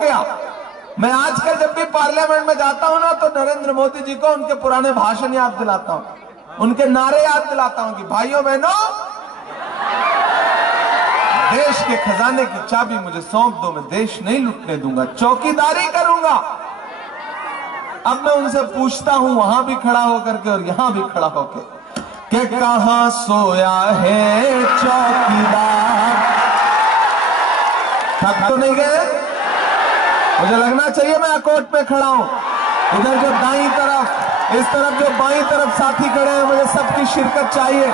गया। मैं आजकल जब भी पार्लियामेंट में जाता हूं ना, तो नरेंद्र मोदी जी को उनके पुराने भाषण याद दिलाता हूं, उनके नारे याद दिलाता हूं कि भाइयों बहनों, देश के खजाने की चाबी मुझे सौंप दो, मैं देश नहीं लुटने दूंगा, चौकीदारी करूंगा। अब मैं उनसे पूछता हूं, वहां भी खड़ा होकर के और यहां भी खड़ा होकर, कि कहां सोया है चौकीदार। थक तो नहीं गए? मुझे लगना चाहिए मैं कोर्ट में खड़ा हूं। इधर जो दाईं तरफ, इस तरफ जो बाईं तरफ साथी खड़े हैं, मुझे सबकी शिरकत चाहिए।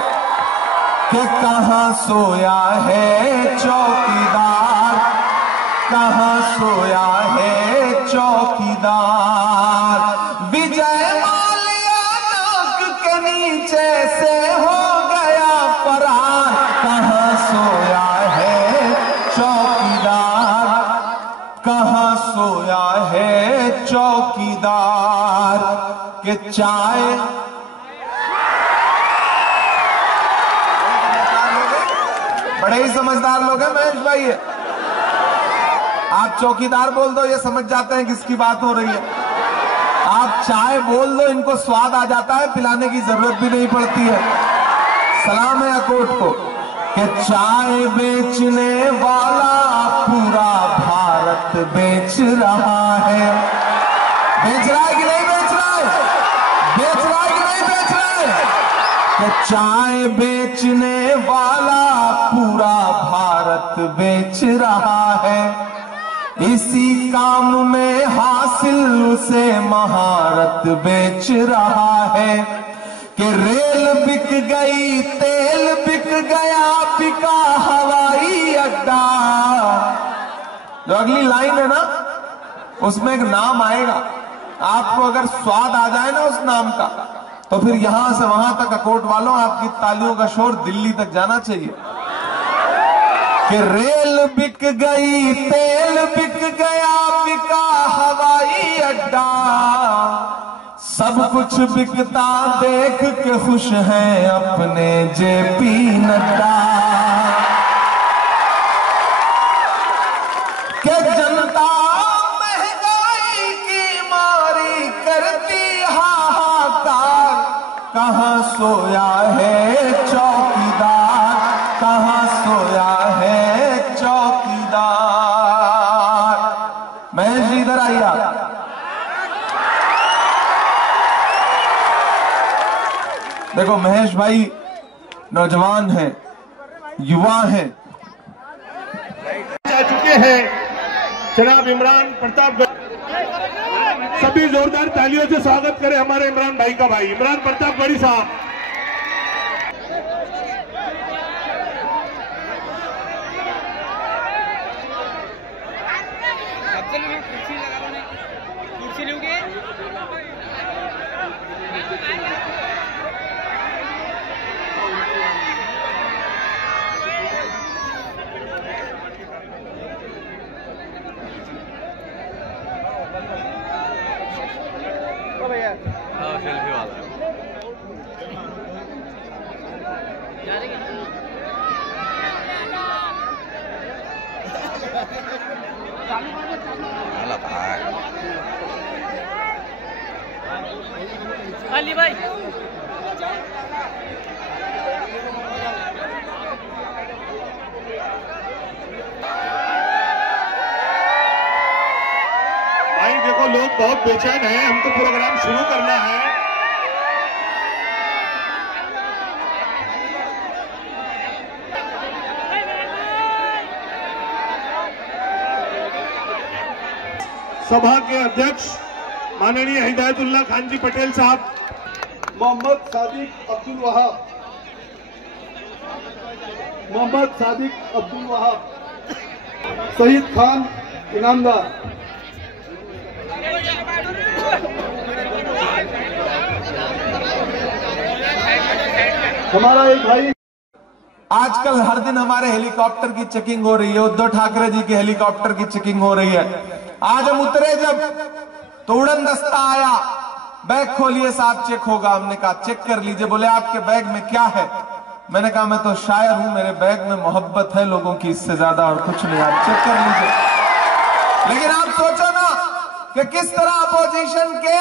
कि कहां सोया है चौकीदार, कहां सोया है चौकीदार। विजय माल्या नाक के नीचे से हो गया फरार, कहां सोया है चौकीदार, कहां सोया है चौकीदार। के चाय बड़े ही समझदार लोग हैं महेश भाई है। आप चौकीदार बोल दो, ये समझ जाते हैं किसकी बात हो रही है। आप चाय बोल दो, इनको स्वाद आ जाता है, पिलाने की जरूरत भी नहीं पड़ती है। सलाम है अकोट को कि चाय बेचने वाला पूरा भारत बेच रहा है। बेच रहा है कि नहीं बेच रहा है? बेच रहा है कि नहीं बेच रहा है? कि चाय बेचने वाला पूरा भारत बेच रहा है। इसी काम में हासिल उसे महारत बेच रहा है। कि रेल बिक गई, तेल बिक गया, बिका हवाई अड्डा। जो अगली लाइन है ना, उसमें एक नाम आएगा, आपको अगर स्वाद आ जाए ना उस नाम का, तो फिर यहां से वहां तक अकोट वालों आपकी तालियों का शोर दिल्ली तक जाना चाहिए। कि रेल बिक गई, तेल बिक गया, बिका हवाई अड्डा। सब कुछ बिकता देख के खुश हैं अपने जेपी नड्डा। कि जनता महंगाई की मारी करती हाहाकार, कहां सोया है चौकीदार, कहां सोया है चौकीदार। महेश जी इधर आइए आप। देखो महेश भाई नौजवान हैं, युवा हैं, जा चुके हैं जनाब इमरान प्रताप। सभी जोरदार तालियों से स्वागत करें हमारे इमरान भाई का भाई इमरान प्रताप गढ़ी साहब। सेल्फी वाला अली भाई देखो लोग बहुत बेचैन हैं, हमको प्रोग्राम शुरू करना है। सभा के अध्यक्ष माननीय हिदायतुल्लाह खान जी पटेल साहब, मोहम्मद सादिक अब्दुल वहाब, मोहम्मद सादिक अब्दुल वहाब, शहीद खान इनामदार, हमारा एक भाई। आजकल हर दिन हमारे हेलीकॉप्टर की चेकिंग हो रही है, उद्धव ठाकरे जी के हेलीकॉप्टर की चेकिंग हो रही है। आज हम उतरे जब, तो उड़न दस्ता आया, बैग खोलिए साहब चेक होगा। हमने कहा चेक कर लीजिए। बोले आपके बैग में क्या है? मैंने कहा मैं तो शायर हूं, मेरे बैग में मोहब्बत है लोगों की, इससे ज्यादा और कुछ नहीं, आप चेक कर लीजिए। लेकिन आप सोचो ना कि किस तरह अपोजिशन के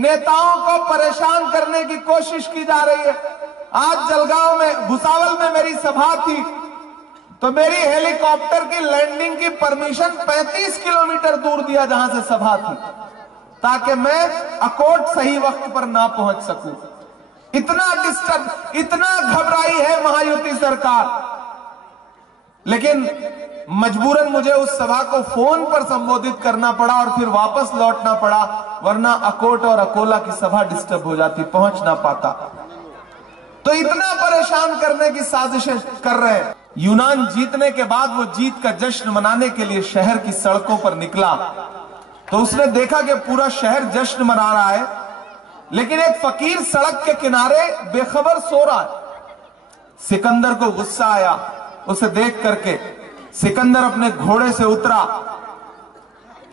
नेताओं को परेशान करने की कोशिश की जा रही है। आज जलगांव में, भुसावल में मेरी सभा थी, तो मेरी हेलीकॉप्टर की लैंडिंग की परमिशन 35 किलोमीटर दूर दिया जहां से सभा थी, ताकि मैं अकोट सही वक्त पर ना पहुंच सकूं। इतना डिस्टर्ब, इतना घबराई है महायुति सरकार। लेकिन मजबूरन मुझे उस सभा को फोन पर संबोधित करना पड़ा और फिर वापस लौटना पड़ा, वरना अकोट और अकोला की सभा डिस्टर्ब हो जाती, पहुंच ना पाता। तो इतना परेशान करने की साजिशें कर रहे हैं। यूनान जीतने के बाद वो जीत का जश्न मनाने के लिए शहर की सड़कों पर निकला, तो उसने देखा कि पूरा शहर जश्न मना रहा है, लेकिन एक फकीर सड़क के किनारे बेखबर सो रहा है। सिकंदर को गुस्सा आया, उसे देख करके सिकंदर अपने घोड़े से उतरा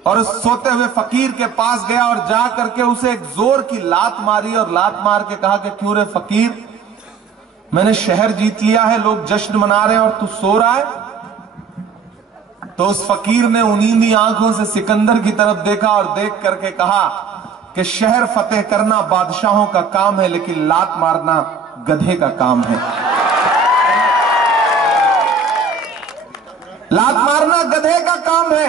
और उस सोते हुए फकीर के पास गया और जा करके उसे एक जोर की लात मारी और लात मार के कहा कि क्यों रे फकीर, मैंने शहर जीत लिया है, लोग जश्न मना रहे हैं और तू सो रहा है। तो उस फकीर ने उनींदी आंखों से सिकंदर की तरफ देखा और देख करके कहा कि शहर फतेह करना बादशाहों का काम है, लेकिन लात मारना गधे का काम है। लात मारना गधे का काम है।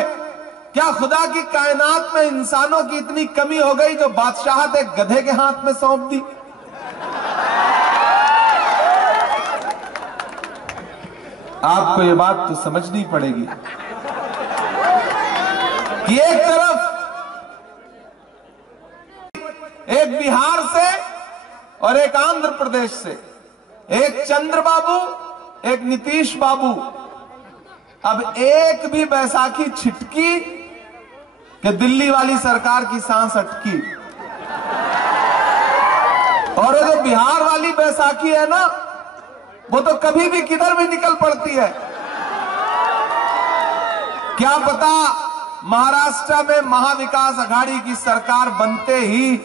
क्या खुदा की कायनात में इंसानों की इतनी कमी हो गई जो बादशाहत एक गधे के हाथ में सौंप दी? आपको ये बात तो समझनी पड़ेगी कि एक तरफ एक बिहार से और एक आंध्र प्रदेश से, एक चंद्रबाबू, एक नीतीश बाबू, अब एक भी बैसाखी छिटकी कि दिल्ली वाली सरकार की सांस अटकी। और जो बिहार वाली बैसाखी है ना, वो तो कभी भी किधर भी निकल पड़ती है। क्या पता महाराष्ट्र में महाविकास आघाड़ी की सरकार बनते ही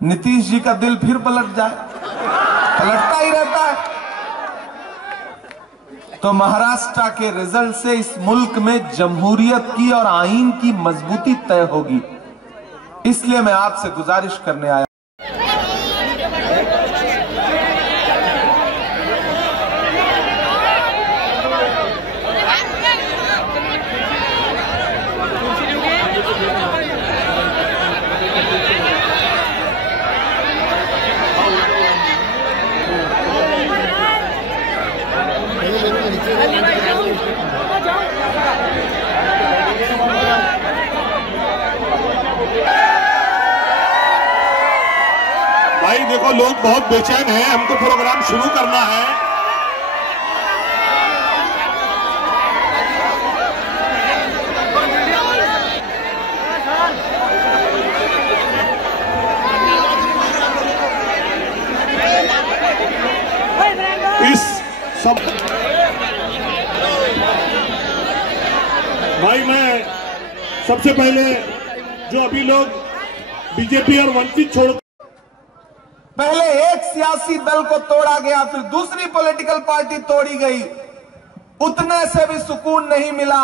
नीतीश जी का दिल फिर पलट जाए, पलटता ही रहता है। तो महाराष्ट्र के रिजल्ट से इस मुल्क में जमहूरियत की और आईन की मजबूती तय होगी। इसलिए मैं आपसे गुजारिश करने आया। भाई देखो, लोग बहुत बेचैन हैं, हमको प्रोग्राम शुरू करना है। इस सब भाई मैं सबसे पहले जो अभी लोग बीजेपी और वंचित छोड़, पहले एक सियासी दल को तोड़ा गया, फिर दूसरी पॉलिटिकल पार्टी तोड़ी गई, उतने से भी सुकून नहीं मिला।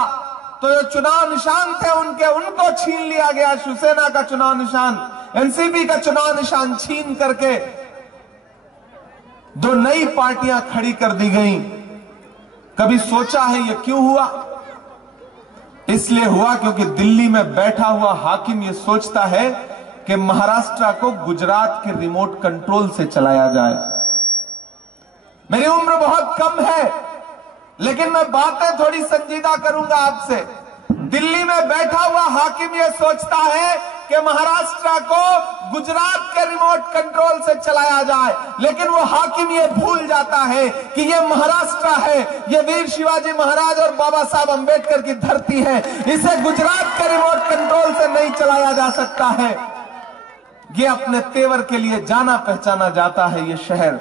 तो जो चुनाव निशान थे उनको छीन लिया गया। शिवसेना का चुनाव निशान, एनसीपी का चुनाव निशान छीन करके दो नई पार्टियां खड़ी कर दी गई। कभी सोचा है ये क्यों हुआ? इसलिए हुआ क्योंकि दिल्ली में बैठा हुआ हाकिम ये सोचता है कि महाराष्ट्र को गुजरात के रिमोट कंट्रोल से चलाया जाए। मेरी उम्र बहुत कम है, लेकिन मैं बातें थोड़ी संजीदा करूंगा आपसे। दिल्ली में बैठा हुआ हाकिम यह सोचता है कि महाराष्ट्र को गुजरात के रिमोट कंट्रोल से चलाया जाए, लेकिन वो हाकिम ये भूल जाता है कि ये महाराष्ट्र है, ये वीर शिवाजी महाराज और बाबा साहब अंबेडकर की धरती है। इसे गुजरात के रिमोट कंट्रोल से नहीं चलाया जा सकता है। ये अपने तेवर के लिए जाना पहचाना जाता है ये शहर।